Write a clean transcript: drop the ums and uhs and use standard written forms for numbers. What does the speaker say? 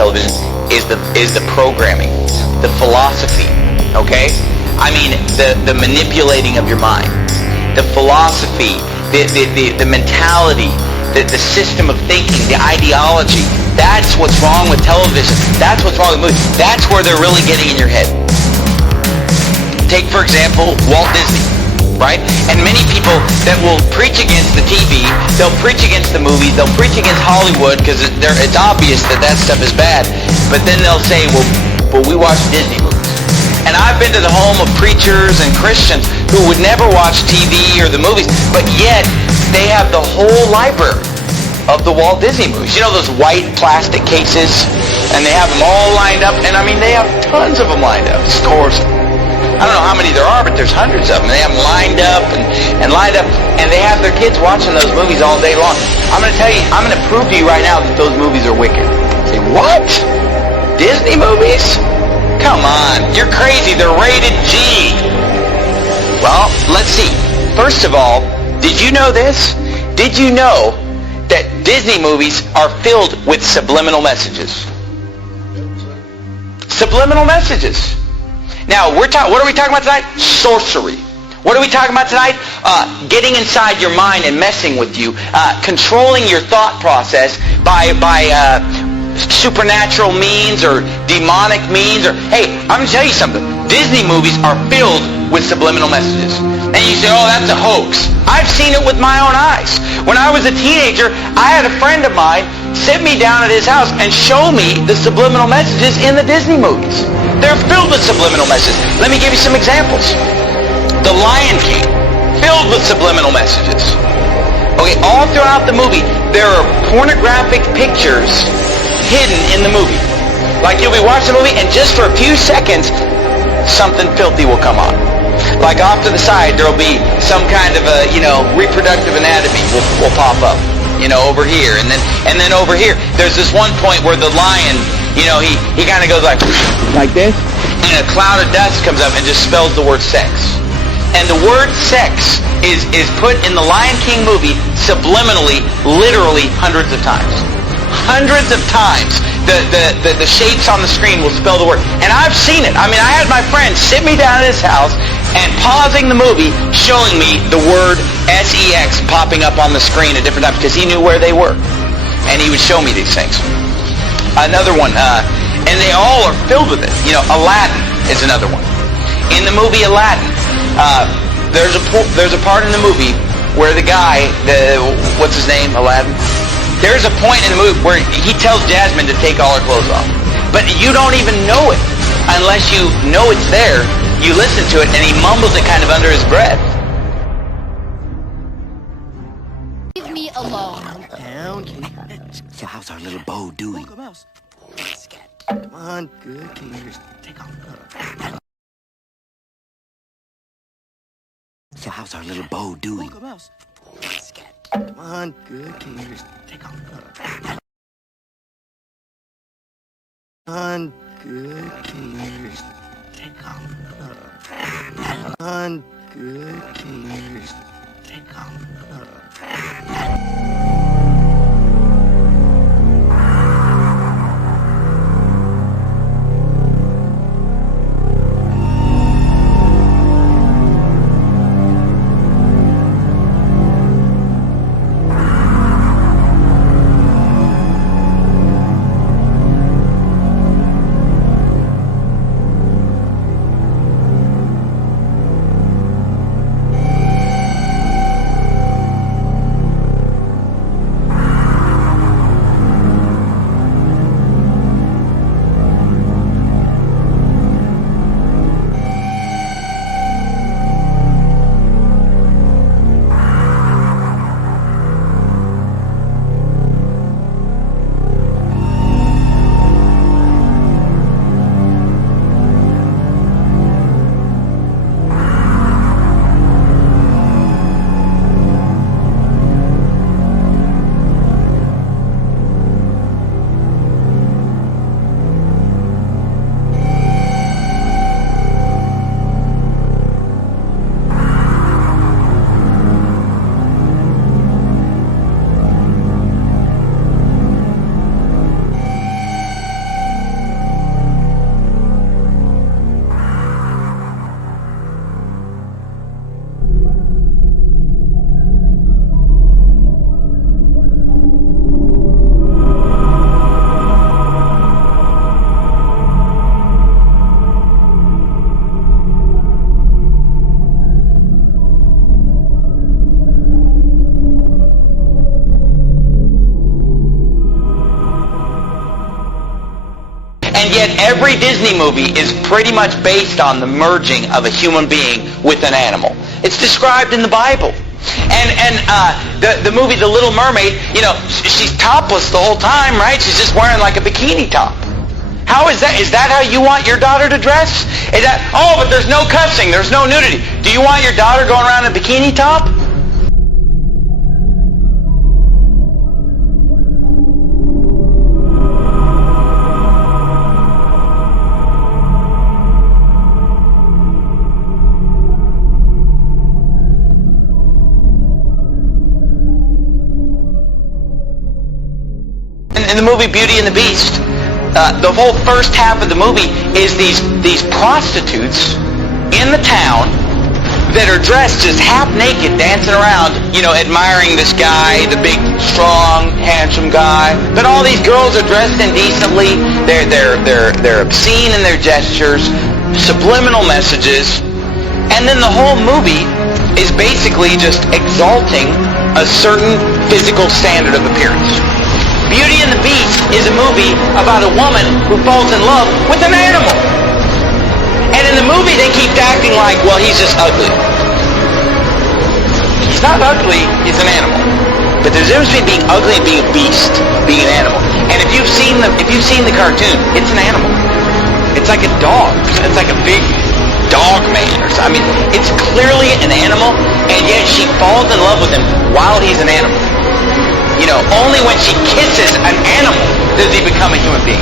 television is the programming, the philosophy, okay? I mean, the manipulating of your mind, the philosophy, the mentality, the system of thinking, the ideology. That's what's wrong with television. That's what's wrong with movies. That's where they're really getting in your head. Take, for example, Walt Disney, right? And many people that will preach against the TV, they'll preach against the movies, they'll preach against Hollywood because it's obvious that stuff is bad. But then they'll say, well, we watch Disney movies. And I've been to the home of preachers and Christians who would never watch TV or the movies, but yet they have the whole library of the Walt Disney movies. You know those white plastic cases? And they have them all lined up. And I mean, they have tons of them lined up. Scores. I don't know how many there are, but there's hundreds of them. They have them lined up and lined up. And they have their kids watching those movies all day long. I'm going to tell you, I'm going to prove to you right now that those movies are wicked. Say, what? Disney movies? Come on. You're crazy. They're rated G. Well, let's see. First of all, did you know this? Did you know that Disney movies are filled with subliminal messages? Subliminal messages. Now, what are we talking about tonight? Sorcery. What are we talking about tonight? Getting inside your mind and messing with you. Controlling your thought process by supernatural means or demonic means. Or hey, I'm going to tell you something. Disney movies are filled with subliminal messages. And you say, oh, that's a hoax. I've seen it with my own eyes. When I was a teenager, I had a friend of mine sit me down at his house and show me the subliminal messages in the Disney movies. They're filled with subliminal messages. Let me give you some examples. The Lion King, filled with subliminal messages. Okay, all throughout the movie, there are pornographic pictures hidden in the movie. Like you'll be watching the movie and just for a few seconds, something filthy will come on. Like off to the side, there'll be some kind of a, reproductive anatomy will pop up, over here. And then over here, there's this one point where the lion, he kind of goes like this. And a cloud of dust comes up and just spells the word sex. And the word sex is put in the Lion King movie subliminally, literally hundreds of times. Hundreds of times. The shapes on the screen will spell the word. And I've seen it. I mean, I had my friend sit me down at his house and pausing the movie, showing me the word sex popping up on the screen at different times because he knew where they were. And he would show me these things. Another one, and they all are filled with it. Aladdin is another one. In the movie Aladdin, there's a part in the movie where the guy, what's his name, Aladdin? There's a point in the movie where he tells Jasmine to take all her clothes off. But you don't even know it unless you know it's there. You listen to it, and he mumbles it kind of under his breath. Leave me alone. Down, kitty. So how's our little Bo doing? Mouse. Come on, good kitty. Take off. So how's our little Bo doing? Mouse. Come on, good kitty. Take off. Come on, good kitty. Take off. Come on, good kitty. Take off. yet every Disney movie is pretty much based on the merging of a human being with an animal. It's described in the Bible. And the movie The Little Mermaid, you know, she's topless the whole time, right? She's just wearing like a bikini top. How is that? Is that how you want your daughter to dress? Is that, oh, but there's no cussing, there's no nudity. Do you want your daughter going around in a bikini top? In the movie Beauty and the Beast, the whole first half of the movie is these prostitutes in the town that are dressed just half naked, dancing around, you know, admiring this guy, the big, strong, handsome guy. But all these girls are dressed indecently. They're obscene in their gestures, subliminal messages, and then the whole movie is basically just exalting a certain physical standard of appearance. Beauty and the Beast is a movie about a woman who falls in love with an animal. And in the movie they keep acting like, well, he's just ugly. He's not ugly, he's an animal. But there's a difference between being ugly and being a beast, being an animal. And if you've seen the cartoon, it's an animal. It's like a dog. It's like a big dog man or something. I mean, it's clearly an animal, and yet she falls in love with him while he's an animal. You know, only when she kisses an animal does he become a human being.